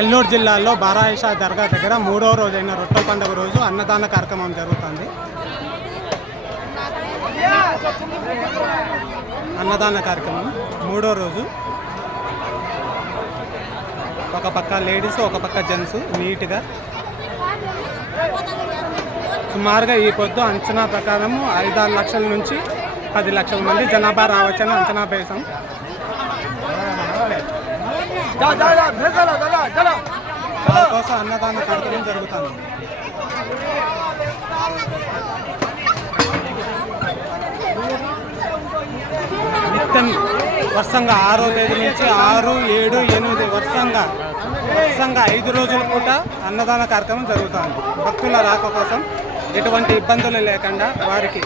నెల్లూరు జిల్లాలో బారాయిషా దర్గా దగ్గర 3వ రోజైన రొట్టెల పండుగ రోజు అన్నదాన కార్యక్రమం జరుగుతుంది. అన్నదాన కార్యక్రమం 3వ రోజు. ఒక పక్క లేడీస్, ఒక పక్క జెంట్స్ నీట్గా సుమారుగా ఈ పొద్దు అంచనా ప్రకారం 5-6 లక్షల నుంచి 10 లక్షల మంది జనాభా రావచ్చని అంచనా వేశాం. దానికోసం అన్నదాన కార్యక్రమం జరుగుతుంది. నిత్యం వర్షంగా 6వ తేదీ నుంచి 6, 7, 8 వర్షంగా 5 రోజుల పూట అన్నదాన కార్యక్రమం జరుగుతుంది. భక్తుల రాక కోసం ఎటువంటి ఇబ్బందులు లేకుండా వారికి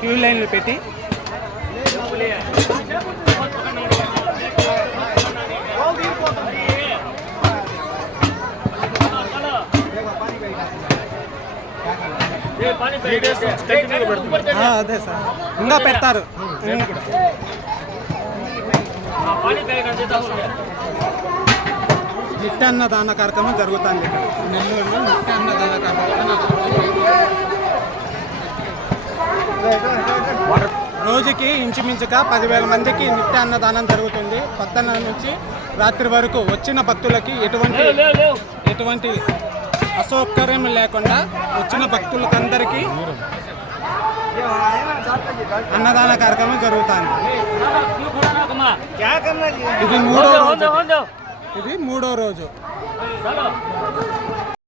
క్యూ లైన్లు పెట్టి అదే సార్ ఇంకా పెడతారు. నిత్య అన్నదాన కార్యక్రమం జరుగుతుంది ఇక్కడ నెల్లూరులో. నిత్య అన్నదాన కార్యక్రమం రోజుకి ఇంచుమించుగా 10,000 మందికి నిత్య అన్నదానం జరుగుతుంది. పొద్దున్న నుంచి రాత్రి వరకు వచ్చిన భక్తులకి ఎటువంటి అసౌకర్యం లేకుండా వచ్చిన భక్తులకందరికీ అన్నదాన కార్యక్రమం జరుగుతుంది. ఇది 3వ రోజు.